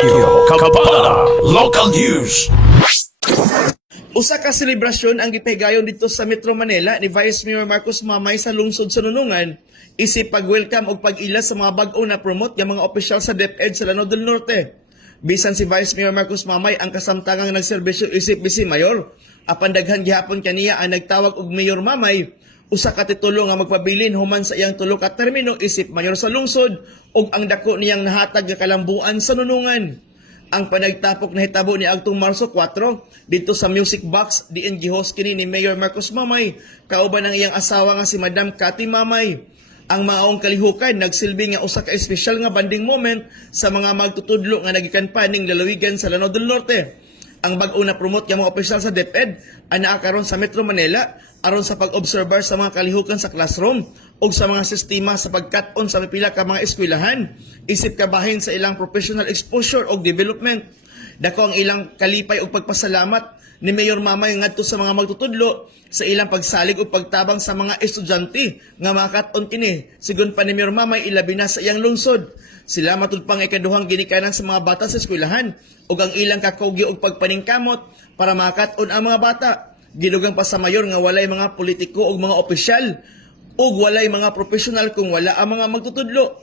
Radyo Kapala Local News. Usa ka selebrasyon ang gipahigayon dito sa Metro Manila ni Vice Mayor Marcos Mamay sa lungsod sa Nunungan isip pag-welcome o pag-ila sa mga bag-o na promote ng mga opisyal sa DepEd sa Lanao del Norte. Bisan si Vice Mayor Marcos Mamay ang kasamtangang nagserbisyo isip Vice Mayor, apan daghan gihapon kaniya ang nagtawag og Mayor Mamay, usa ka titulo nga magpabilin human sa iyang tulo ka termino isip mayor sa lungsod ug ang dako niyang nahatag nga kalambuan sa Nunungan. Ang panagtapok na hitabo ni agtong Marso 4 dito sa Music Box diin gihost kini ni Mayor Marcos Mamay kauban ang iyang asawa nga si Madam Cathy Mamay. Ang maong kalihukan nagsilbi nga usa ka espesyal nga banding moment sa mga magtutudlo nga nagikan pa ning lalawigan sa Lanao del Norte. Ang bag-o na promote nga mga opisyal sa DepEd ana karon sa Metro Manila aron sa pag-obserbar sa mga kalihukan sa classroom o sa mga sistema sa pagkat-on sa pipila ka mga eskwelahan isip kabahin sa ilang professional exposure o development. Dako ang ilang kalipay o pagpasalamat ni Mayor Mamay ngadto sa mga magtutudlo sa ilang pagsalig o pagtabang sa mga estudyante nga makakat-on kini sigon pa ni Mayor Mamay ilabi na sa iyang lungsod. Sila matud pang ikaduhang ginikanan sa mga bata sa eskwelahan ug ang ilang kakaugi og pagpaningkamot para makakat-on ang mga bata. Gidugang pa sa mayor nga walay mga politiko o mga opisyal ug walay mga profesional kung wala ang mga magtutudlo.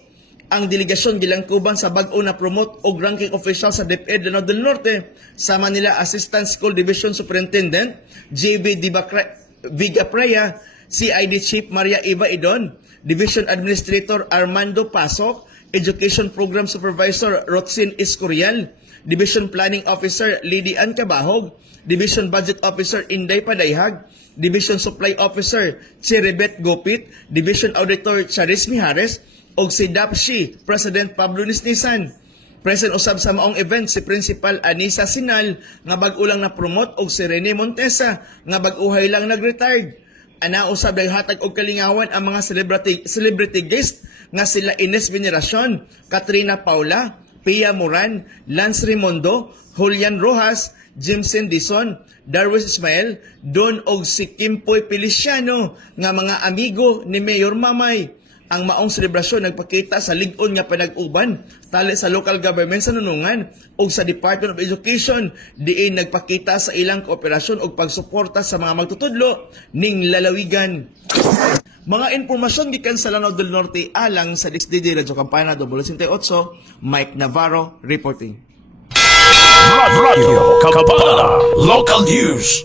Ang delegasyon gilangkuban sa bag-o na promote og ranking official sa DepEd Lanao del Norte sama nila Assistant School Division Superintendent JB Vigapreya, CID Chief Maria Eva Idon, Division Administrator Armando Pasok, Education Program Supervisor Roxin Escorial, Division Planning Officer Lady Ann Cabahog, Division Budget Officer Inday Padayhag, Division Supply Officer Cheribet Gopit, Division Auditor Charis Mijares, o si DAPSHI President Pablo Nisnisan. Present usab sa maong event si Principal Anisa Sinal nga bag-o lang na promote og si Rene Montesa nga bag-uhay lang nag-retired. Ana usab hatag og kalingawan ang mga celebrity guest nga sila Ines Veneracion, Katrina Paula, Pia Moran, Lance Rimondo, Julian Rojas, Jimson Dison, Darwis Ismael, Don og si Kimpoy Feliciano nga mga amigo ni Mayor Mamay. Ang maong selebrasyon nagpakita sa lig-on nga panag-uban tali sa local government sa Nunungan ug sa Department of Education diin nagpakita sa ilang kooperasyon ug pagsuporta sa mga magtutudlo ning lalawigan. Mga impormasyon gikan sa Lanao del Norte alang sa DXDD Radyo Campana 28, Mike Navarro reporting. Radyo Kapala Local News.